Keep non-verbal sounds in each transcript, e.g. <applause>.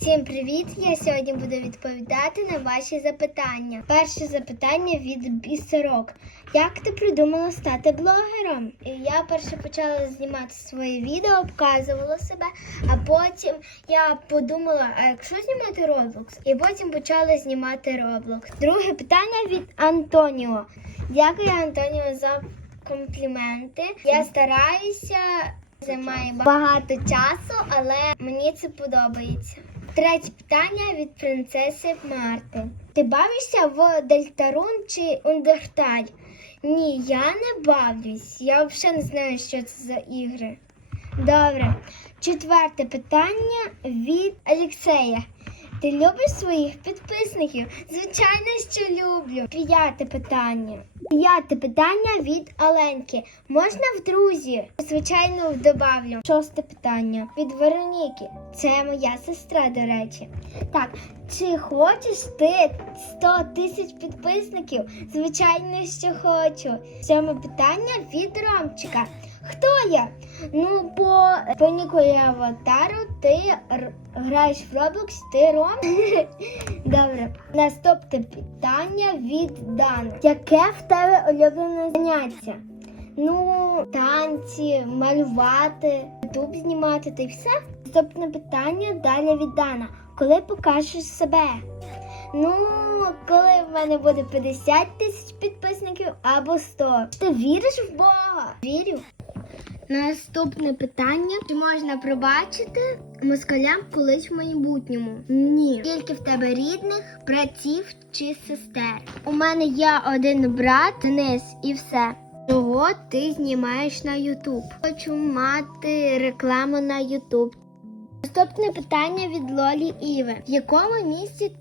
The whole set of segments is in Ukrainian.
Всім привіт! Я сьогодні буду відповідати на ваші запитання. Перше запитання від бісерок. Як ти придумала стати блогером? Я перше почала знімати свої відео, показувала себе, а потім я подумала, а якщо знімати Roblox? І потім почала знімати Roblox. Друге питання від Антоніо. Дякую, Антоніо, за компліменти. Я стараюся. Займає багато часу, але мені це подобається. Третє питання від принцеси Марти. Ти бавишся в Дельтарун чи Ундерталь? Ні, я не бавлюсь. Я взагалі не знаю, що це за ігри. Добре. Четверте питання від Олексея. Ти любиш своїх підписників? Звичайно, що люблю. П'яте питання. П'яте питання від Оленки. Можна в друзі? Звичайно, добавлю. Шосте питання від Вероніки. Це моя сестра, до речі. Так, чи хочеш ти 100 тисяч підписників? Звичайно, що хочу. Сьоме питання від Ромчика. Хто я? Ну, по, по аватару ти граєш в Roblox, ти Ром. <laughs> Добре. Наступне питання від Дани. Яке в тебе улюблене заняття? Ну, танці, малювати, ютуб знімати та й все. Наступне питання далі від Дана. Коли покажеш себе? Ну, коли в мене буде 50 тисяч підписників або 100. Ти віриш в Бога? Вірю. Наступне питання: чи можна пробачити москалям колись в майбутньому? Ні. Скільки в тебе рідних, братів чи сестер? У мене є один брат, Денис, і все. Чого ти знімаєш на Ютуб? Хочу мати рекламу на Ютуб. Наступне питання від Лолі Іви. В якому місті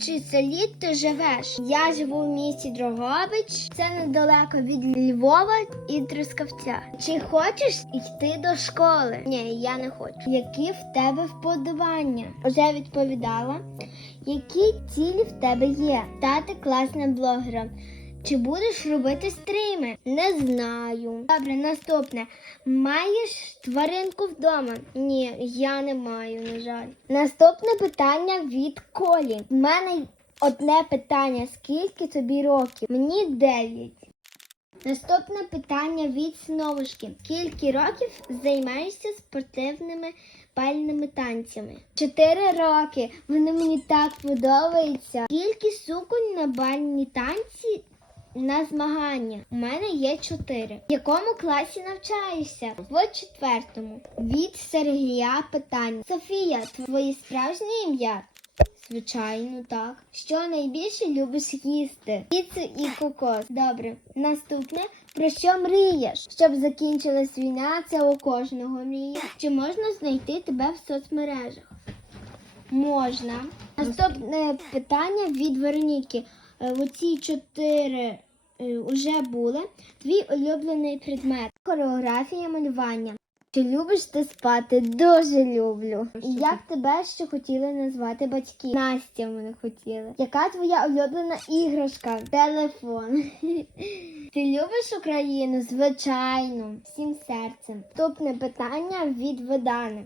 чи селі ти живеш? Я живу в місті Дрогович, це недалеко від Львова і Трускавця. Чи хочеш йти до школи? Ні, я не хочу. Які в тебе вподобання? Вже відповідала. Які цілі в тебе є? Стати класним блогером. Чи будеш робити стріми? Не знаю. Добре, наступне. Маєш тваринку вдома? Ні, я не маю, на жаль. Наступне питання від Колі. В мене одне питання: скільки тобі років? Мені 9. Наступне питання від Сновушки. Скільки років займаєшся спортивними бальними танцями? Чотири роки. Вони мені так подобаються. Скільки суконь на бальні танці на змагання? У мене є чотири. В якому класі навчаєшся? В четвертому. Від Сергія питання. Софія, твоє справжнє ім'я? Звичайно, так. Що найбільше любиш їсти? Піцу і кокос. Добре. Наступне. Про що мрієш? Щоб закінчилась війна, це у кожного мрія. Чи можна знайти тебе в соцмережах? Можна. Наступне питання від Вероніки. Е, Оці чотири вже були. Твій улюблений предмет. Хореографія малювання. Чи любиш ти спати? Дуже люблю. І Як тебе ще хотіли назвати батьки? Настя мене хотіли. Яка твоя улюблена іграшка? Телефон. <laughs> Ти любиш Україну? Звичайно, всім серцем. Наступне питання від Ведани.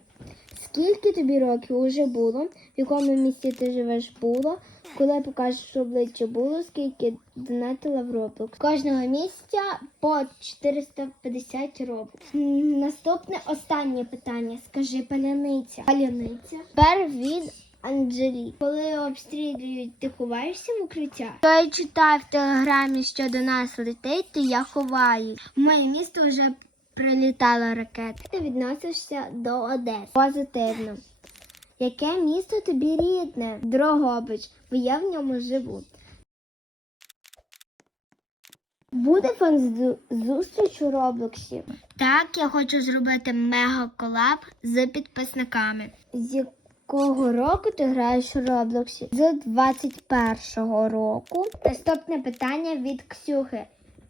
Скільки тобі років уже було? В якому місті ти живеш було? Коли покажеш обличчя було, скільки донатила в Roblox? Кожного місяця по 450 Roblox. М, Наступне останнє питання. Скажи паляниця. Паляниця. Тепер від Анджелі. Коли обстрілюють, ти ховаєшся в укриття? То я читав в телеграмі, що до нас летить, то я ховаю. В моє місто вже прилітала ракета. Ти відносишся до Одеси. Позитивно. Яке місто тобі рідне? Дрогобич, бо я в ньому живу. Буде фан зустріч у Роблоксі? Так, я хочу зробити мега колаб з підписниками. З якого року ти граєш у Роблоксі? З 21-го року. Наступне питання від Ксюхи.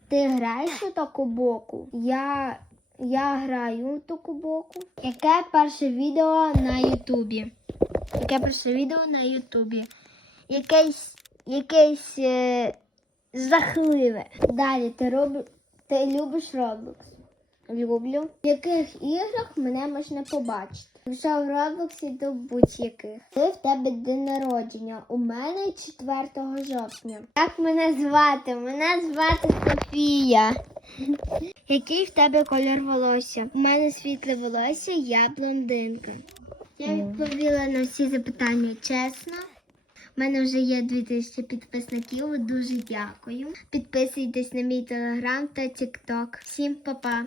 Ти граєш у таку боку? Я, я граю у таку боку. Яке перше відео на Ютубі? Яке перше відео на Ютубі? Якесь, якесь е, жахливе. Далі ти, роб... ти любиш Roblox? Люблю. В яких іграх мене можна побачити? Якщо в Роблоксі до будь-яких. Коли в тебе день народження? У мене 4 жовтня. Як мене звати? Мене звати Софія. Який в тебе колір волосся? У мене світле волосся, я блондинка. Я відповіла на всі запитання чесно. У мене вже є 2000 підписників. Дуже дякую. Підписуйтесь на мій телеграм та тікток. Всім па-па!